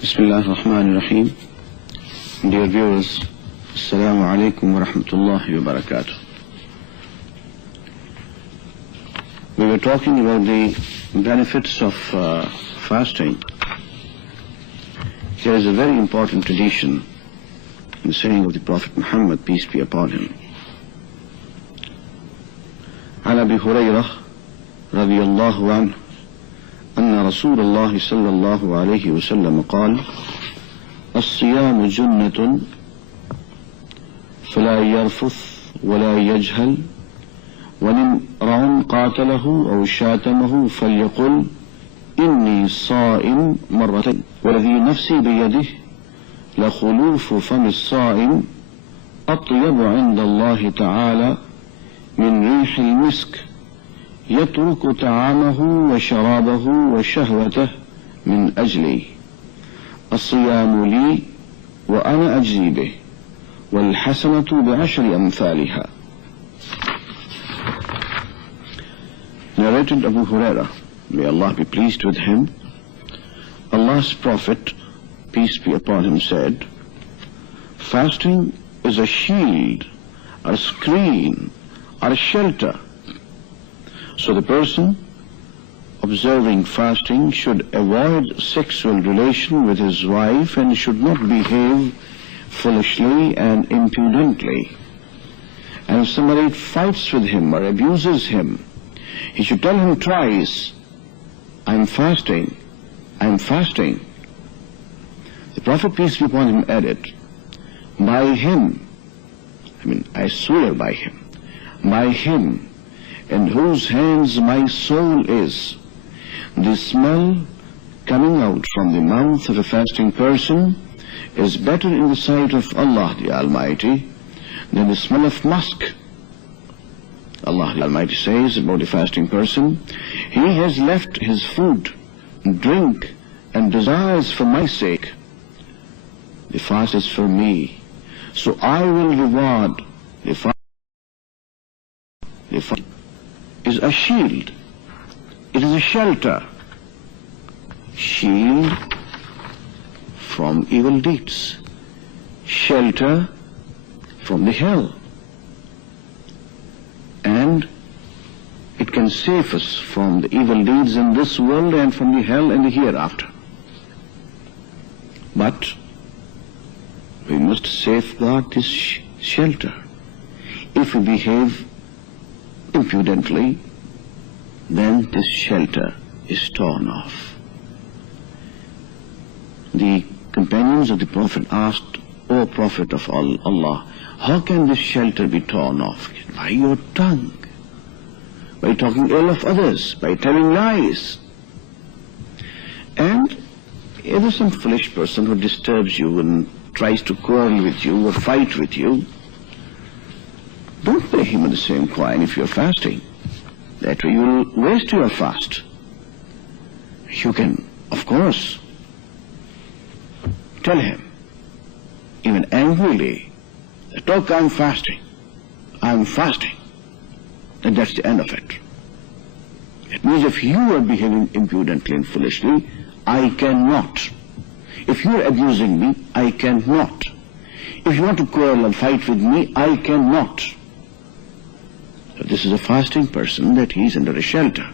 Bismillah ar-Rahman ar-Rahim. Dear viewers, Assalamu alaikum wa rahmatullahi wa barakatuh. We were talking about the benefits of fasting. There is a very important tradition in the saying of the Prophet Muhammad, peace be upon him. عن أبي هريرة رضي الله عنه أن رسول الله صلى الله عليه وسلم قال: الصيام جنة فلا يرفث ولا يجهل وإن امرؤ قاتله أو شاتمه فليقل إني صائم مرتين والذي نفسي بيده لخلوف فم الصائم أطيب عند الله تعالى من ريح المسك يترك طعامه وشرابه وشهوته من أجلي الصيام لي وأنا أجزي به والحسنة بعشر أمثالها. Narrated Abu Huraira, may Allah be pleased with him, Allah's Prophet, peace be upon him, said, fasting is a shield, a screen, or a shelter. So the person observing fasting should avoid sexual relation with his wife and should not behave foolishly and impudently. And if somebody fights with him or abuses him, he should tell him twice, I'm fasting, I'm fasting. The Prophet, peace be upon him, added, by him, I swear by him, in whose hands my soul is, the smell coming out from the mouth of a fasting person is better in the sight of Allah the Almighty than the smell of musk. Allah the Almighty says about a fasting person, he has left his food, drink, and desires for my sake. The fast is for me, so I will reward the fast. The fast is a shield. It is a shelter. Shield from evil deeds. Shelter from the hell. And it can save us from the evil deeds in this world and from the hell in the hereafter. But we must safeguard this shelter. If we behave impudently, then this shelter is torn off. The companions of the Prophet asked, O Prophet of Allah, how can this shelter be torn off? By your tongue, by talking ill of others, by telling lies. And if there's some foolish person who disturbs you and tries to quarrel with you or fight with you, don't pay him in the same coin if you're fasting. That way you will waste your fast. You can, of course, tell him, even angrily, that, look, I'm fasting. And that's the end of it. It means if you are behaving impudently and foolishly, I cannot. If you are abusing me, I cannot. If you want to quarrel and fight with me, I cannot. This is a fasting person, that he is under a shelter.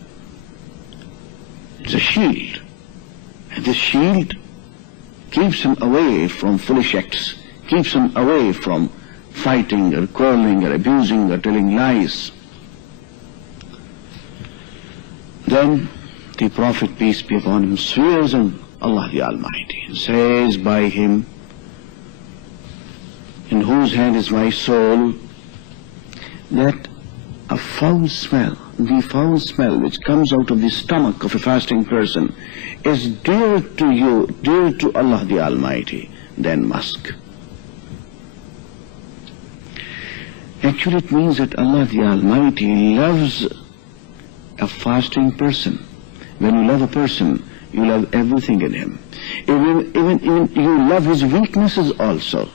It's a shield. And this shield keeps him away from foolish acts, keeps him away from fighting or quarreling or abusing or telling lies. Then the Prophet, peace be upon him, swears on Allah the Almighty and says by him, in whose hand is my soul, that a foul smell, the foul smell which comes out of the stomach of a fasting person is dearer to you, dearer to Allah the Almighty than musk. Actually, it means that Allah the Almighty loves a fasting person. When you love a person, you love everything in him. Even you love his weaknesses also.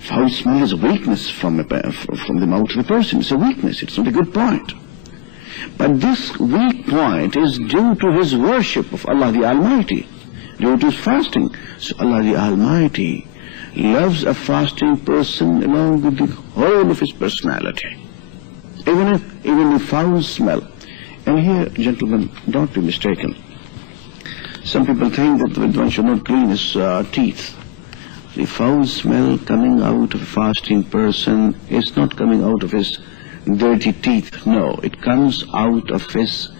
Foul smell is a weakness from the mouth of a person. It's a weakness. It's not a good point. But this weak point is due to his worship of Allah the Almighty. due to his fasting. So Allah the Almighty loves a fasting person along with the whole of his personality, even the foul smell. And here, gentlemen, don't be mistaken. Some people think that one should not clean his teeth. The foul smell coming out of a fasting person is not coming out of his dirty teeth. No, it comes out of his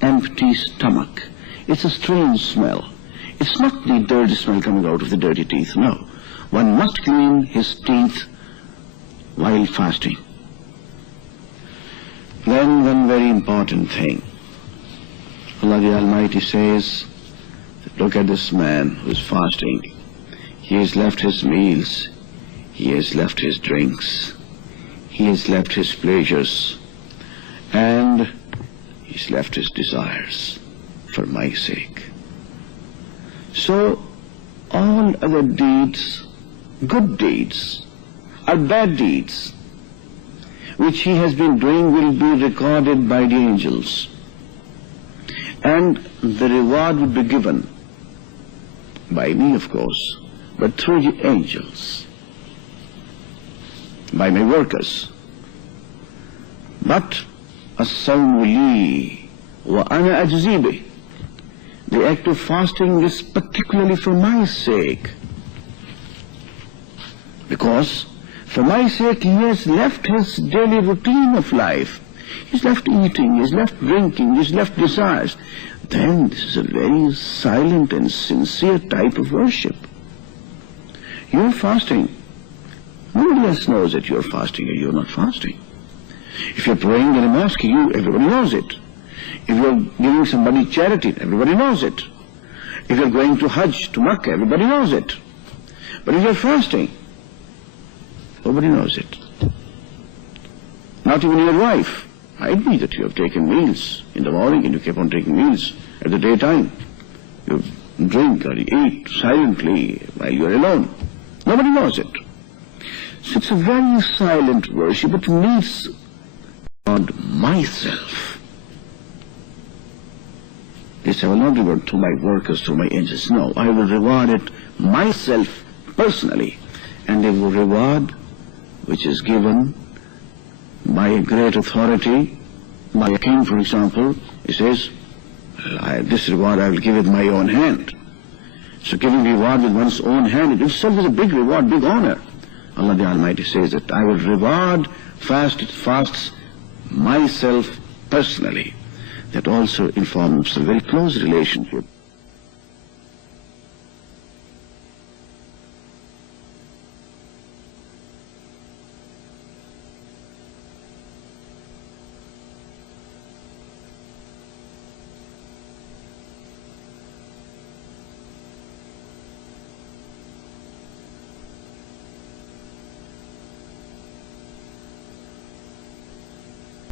empty stomach. It's a strange smell. It's not the dirty smell coming out of the dirty teeth. No. One must clean his teeth while fasting. Then one very important thing. Allah the Almighty says, look at this man who is fasting. He has left his meals. He has left his drinks. He has left his pleasures. And he's left his desires for my sake. So all other deeds, good deeds, or bad deeds, which he has been doing will be recorded by the angels. And the reward will be given by me, of course, but through the angels, by my workers. But as-sawmu li wa ana ajzi bih. The act of fasting is particularly for my sake, because for my sake he has left his daily routine of life. He's left eating, he's left drinking, he's left desires. Then this is a very silent and sincere type of worship. You're fasting. Nobody else knows that you're fasting or you're not fasting. If you're praying in a mosque, everybody knows it. If you're giving somebody charity, everybody knows it. If you're going to Hajj, to Makkah, everybody knows it. But if you're fasting, nobody knows it. Not even your wife. Might be that you have taken meals in the morning and you keep on taking meals at the daytime. You drink or you eat silently while you're alone. Nobody knows it. So it's a very silent worship. It needs God myself. Yes, I will not reward to my workers, to my angels. No, I will reward it myself personally. And the reward which is given by a great authority, by a king, for example, he says, this reward I will give with my own hand. So giving reward with one's own hand, it itself is a big reward, big honor. Allah the Almighty says that I will reward fasts myself personally. That also informs a very close relationship